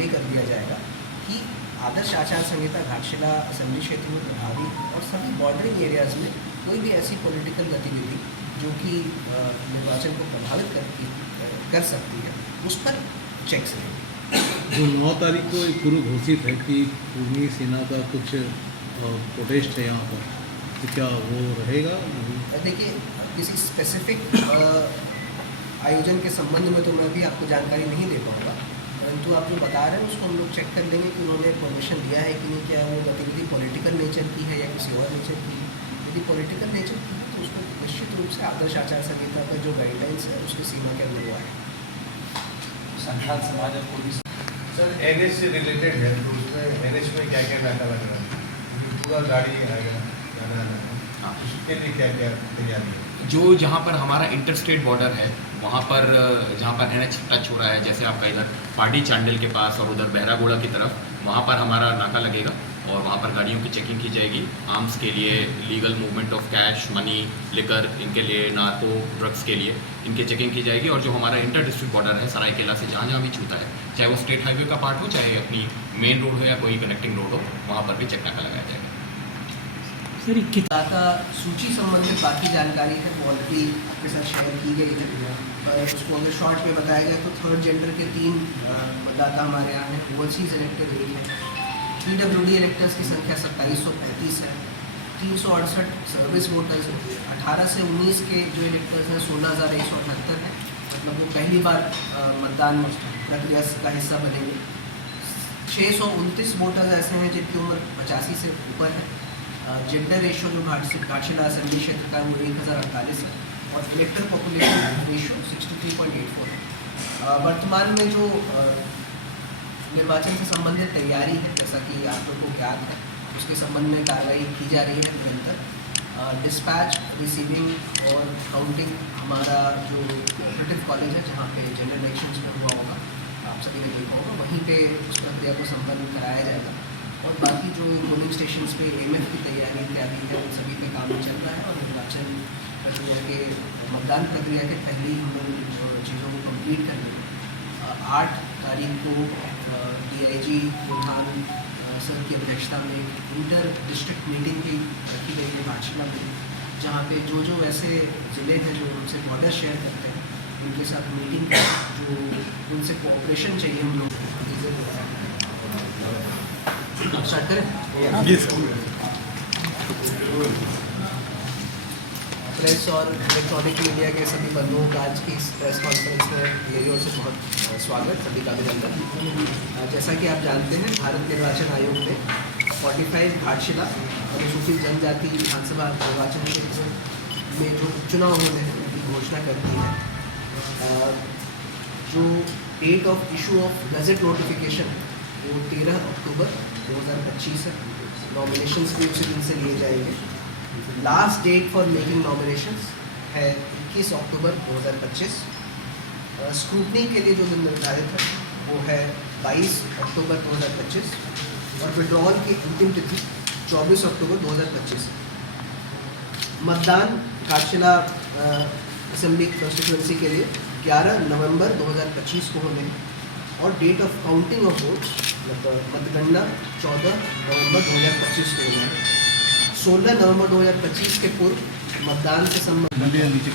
Convey कर दिया जाएगा कि आदर्श आचार संहिता घाटशिला असेंबली क्षेत्र में प्रभावी और सभी बॉर्डरिंग एरियाज़ में कोई भी ऐसी पॉलिटिकल गतिविधि जो कि निर्वाचन को प्रभावित कर सकती है उस पर चेक्स रहेंगे। जो 9 तारीख को एक पूर्व घोषित है कि पूर्वी सेना का कुछ प्रोटेस्ट है यहाँ पर, तो क्या वो रहेगा? देखिए, किसी स्पेसिफिक आयोजन के संबंध में तो मैं अभी आपको जानकारी नहीं दे पाऊँगा, परंतु आप जो बता रहे हैं उसको हम लोग चेक कर लेंगे कि उन्होंने परमिशन दिया है कि नहीं, क्या वो गतिविधि पॉलिटिकल नेचर की है या किसी और नेचर की है। यदि पॉलिटिकल नेचर की है तो उसको निश्चित रूप से आदर्श आचार संहिता पर जो गाइडलाइंस है उसकी सीमा के अंदर वो आए। संथाल समाज और पुलिस सर NH से रिलेटेड है, तो उसमें NH में क्या क्या नाका लग रहा है? पूरा गाड़ी आएगा जाना है, उसके लिए क्या क्या तैयारी है? जो जहाँ पर हमारा इंटर स्टेट बॉर्डर है वहाँ पर जहाँ पर NH टच हो रहा है, जैसे आपका इधर पाडी चांडिल के पास और उधर बहरागोड़ा की तरफ, वहाँ पर हमारा नाका लगेगा और वहाँ पर गाड़ियों की चेकिंग की जाएगी। आर्म्स के लिए, legal movement of cash, money, liquor, इनके लिए, नार्को ड्रग्स के लिए इनकी चेकिंग की जाएगी। और जो हमारा इंटर डिस्ट्रिक्ट बॉर्डर है सरायकेला से जहाँ जहाँ भी छूता है, चाहे वो स्टेट हाईवे का पार्ट हो, चाहे अपनी मेन रोड हो या कोई कनेक्टिंग रोड हो, वहाँ पर भी चेक नाका लगाया जाएगा। सर का सूची संबंधित बाकी जानकारी है वो ऑलरेडी आपके साथ शेयर की गई है, पर उसको अगर शॉर्ट में बताया गया तो थर्ड जेंडर के 3 मतदाता हमारे यहाँ हैं, ओवरसीज इलेक्टेड 1 है, PWD इलेक्टर्स की संख्या 2735 है, 368 सर्विस वोटर्स, 18 से 19 के जो इलेक्टर्स हैं 16,178 है, मतलब वो पहली बार मतदान प्रक्रिया का हिस्सा बनेंगे। 629 वोटर्स ऐसे हैं जिनकी उम्र 85 से ऊपर है। जेंडर रेशो जो घाटशिला असेंबली क्षेत्र का वो 1048 है और इलेक्टर पॉपुलेशन रेशो 63.84 है। वर्तमान में जो निर्वाचन से संबंधित तैयारी है, जैसा कि आप लोगों को ज्ञात है, उसके संबंध में कार्रवाई की जा रही है निरंतर। डिस्पैच, रिसीविंग और काउंटिंग हमारा जो कोऑपरेटिव कॉलेज है जहाँ पे जनरल इलेक्शंस में हुआ होगा, आप सभी ने देखा होगा, वहीं पे उस प्रक्रिया को संपन्न कराया जाएगा। और बाकी जो पोलिंग स्टेशंस पे AMF की तैयारी इत्यादि है उन सभी पे काम चल रहा है और निर्वाचन प्रक्रिया के मतदान प्रक्रिया के पहले ही हम लोग चीज़ों को कंप्लीट कर लेंगे। 8 तारीख को DIG बुरहान सर की अध्यक्षता में इंटर डिस्ट्रिक्ट मीटिंग भी रखी गई है घाटशिला में, जहाँ पे जो ऐसे ज़िले हैं जो उनसे बॉर्डर शेयर करते हैं उनके साथ मीटिंग कर जो उनसे कोऑपरेशन चाहिए हम लोग स्टार्ट करें। प्रेस और इलेक्ट्रॉनिक मीडिया के सभी बंधुओं का आज की इस प्रेस कॉन्फ्रेंस में मेरी ओर से बहुत स्वागत, सभी का अभिनंदन। जैसा कि आप जानते हैं, भारत निर्वाचन आयोग ने 45 घाटशिला अनुसूचित जनजाति विधानसभा निर्वाचन क्षेत्र में जो उपचुनाव होने हैं उनकी घोषणा कर दी है। जो date of issue of gazette notification वो 13 अक्टूबर 2025 है। नॉमिनेशंस भी उसी दिन से लिए जाएंगे। Last date for making nominations है 21 अक्टूबर 2025। स्क्रूटनी के लिए जो दिन निर्धारित है वो है 22 अक्टूबर 2025 और विड्रॉल की अंतिम तिथि 24 अक्टूबर 2025। मतदान घाटशिला असेंबली कॉन्स्टिट्यूंसी के लिए 11 नवंबर 2025 को होने और date of counting of votes मतलब मतगणना 14 नवंबर 2025 को होना है। 16 नवंबर 2025 के पूर्व मतदान से संबंधित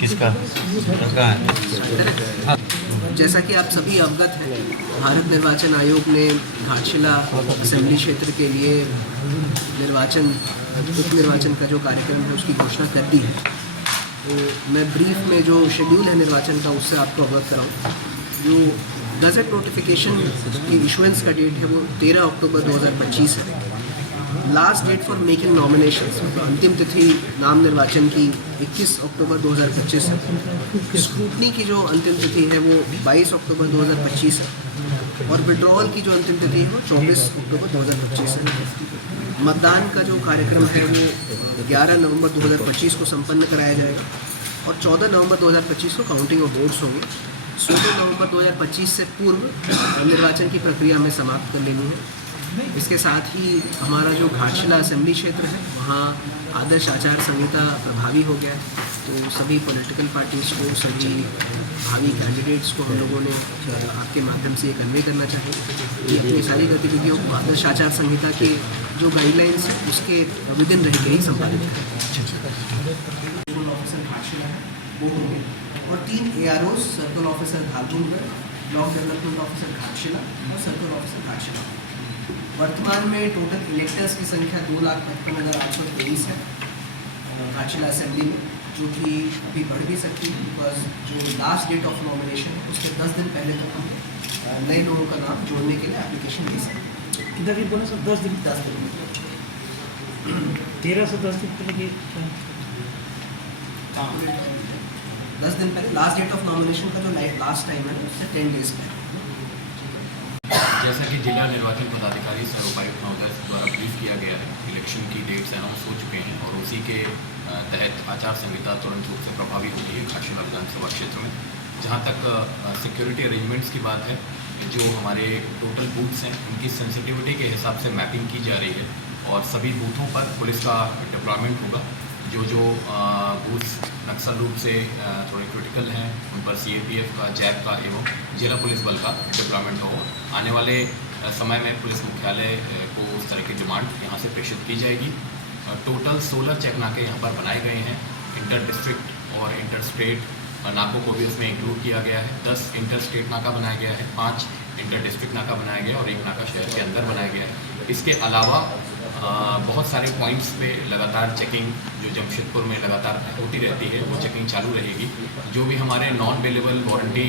किसका जैसा कि आप सभी अवगत हैं, भारत निर्वाचन आयोग ने घाटशिला असेंबली क्षेत्र के लिए उप निर्वाचन का जो कार्यक्रम है उसकी घोषणा कर दी है। तो मैं ब्रीफ में जो शेड्यूल है निर्वाचन का उससे आपको अवगत कराऊँ। जो गजट नोटिफिकेशन की इशुएंस का डेट है वो 13 अक्टूबर 2025 है। Last date for making nominations मतलब अंतिम तिथि नाम निर्वाचन की 21 अक्टूबर 2025 है। स्क्रूटनी की जो अंतिम तिथि है वो 22 अक्टूबर 2025 है और विड्रॉल की जो अंतिम तिथि है वो 24 अक्टूबर 2025 है। मतदान का जो कार्यक्रम है वो 11 नवंबर 2025 को संपन्न कराया जाएगा और 14 नवंबर 2025 को काउंटिंग ऑफ वोट्स होंगे। 16 नवंबर 2025 से पूर्व निर्वाचन की प्रक्रिया में समाप्त कर लेनी है इसके साथ ही हमारा जो घाटशिला असेंबली क्षेत्र है वहाँ आदर्श आचार संहिता प्रभावी हो गया है। तो सभी पॉलिटिकल पार्टीज़ को, सभी भावी कैंडिडेट्स को हम लोगों ने आपके माध्यम से ये कन्वे करना चाहिए कि अपनी सारी गतिविधियों को आदर्श आचार संहिता के जो गाइडलाइंस है उसके विदिन रह के ही संपादित करें। ऑफिसर घाटशिला है वो होंगे और 3 AROs, circle officer Dharpur, block development officer Ghatshila और सर्कल ऑफिसर घाटशिला। वर्तमान में टोटल इलेक्टर्स की संख्या 2,55,823 है घाटशिला असेंबली में, जो कि अभी बढ़ भी सकती है बिकॉज जो लास्ट डेट ऑफ नॉमिनेशन है उसके 10 दिन पहले तक हम नए लोगों का नाम जोड़ने के लिए एप्लीकेशन दे सकते हैं। कितना दिन बोला सर? 10 दिन। 10 दिन 13 से 10 दिन पहले 10 दिन पहले लास्ट डेट ऑफ नॉमिनेशन का जो लास्ट टाइम है उससे 10 डेज पहले। जैसा कि जिला निर्वाचन पदाधिकारी सह उपायुक्त महोदय द्वारा ब्रीफ किया गया है, इलेक्शन की डेट्स अनाउंस हो चुके हैं और उसी के तहत आचार संहिता तुरंत रूप से प्रभावी होती है घाटशिला विधानसभा क्षेत्र में। जहाँ तक सिक्योरिटी अरेंजमेंट्स की बात है, जो हमारे टोटल बूथ्स हैं उनकी सेंसिटिविटी के हिसाब से मैपिंग की जा रही है और सभी बूथों पर पुलिस का डिप्लॉयमेंट होगा। जो बूथ्स नक्सल रूप से थोड़े क्रिटिकल हैं उन पर CAPF का, जैप का एवं जिला पुलिस बल का डिप्लॉयमेंट हो। आने वाले समय में पुलिस मुख्यालय को उस तरह की डिमांड यहाँ से प्रेषित की जाएगी। टोटल 16 चेक नाके यहाँ पर बनाए गए हैं। इंटर डिस्ट्रिक्ट और इंटर स्टेट नाकों को भी उसमें इंक्लूड किया गया है। 10 इंटर स्टेट नाका बनाया गया है, 5 इंटर डिस्ट्रिक्ट नाका बनाया गया और 1 नाका शहर के अंदर बनाया गया है। इसके अलावा बहुत सारे पॉइंट्स पे लगातार चेकिंग जो जमशेदपुर में लगातार होती रहती है वो चेकिंग चालू रहेगी। जो भी हमारे नॉन बेलेबल वारंटी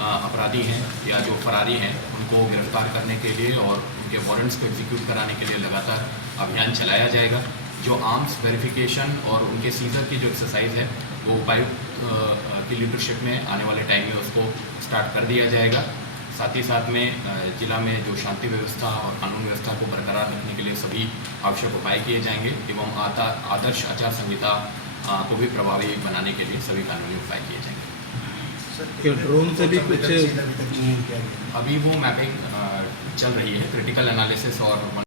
अपराधी हैं या जो फरारी हैं उनको गिरफ्तार करने के लिए और उनके वारंट्स को एग्जीक्यूट कराने के लिए लगातार अभियान चलाया जाएगा। जो आर्म्स वेरिफिकेशन और उनके सीजर की जो एक्सरसाइज है वो उपायुक्त की लीडरशिप में आने वाले टाइम में उसको स्टार्ट कर दिया जाएगा। साथ ही साथ में जिला में जो शांति व्यवस्था और कानून व्यवस्था को बरकरार रखने के लिए सभी आवश्यक उपाय किए जाएंगे एवं आदर्श आचार संहिता को भी प्रभावी बनाने के लिए सभी कानूनी उपाय किए जाएंगे। क्या ड्रोन से भी कुछ अभी वो मैपिंग चल रही है, क्रिटिकल एनालिसिस और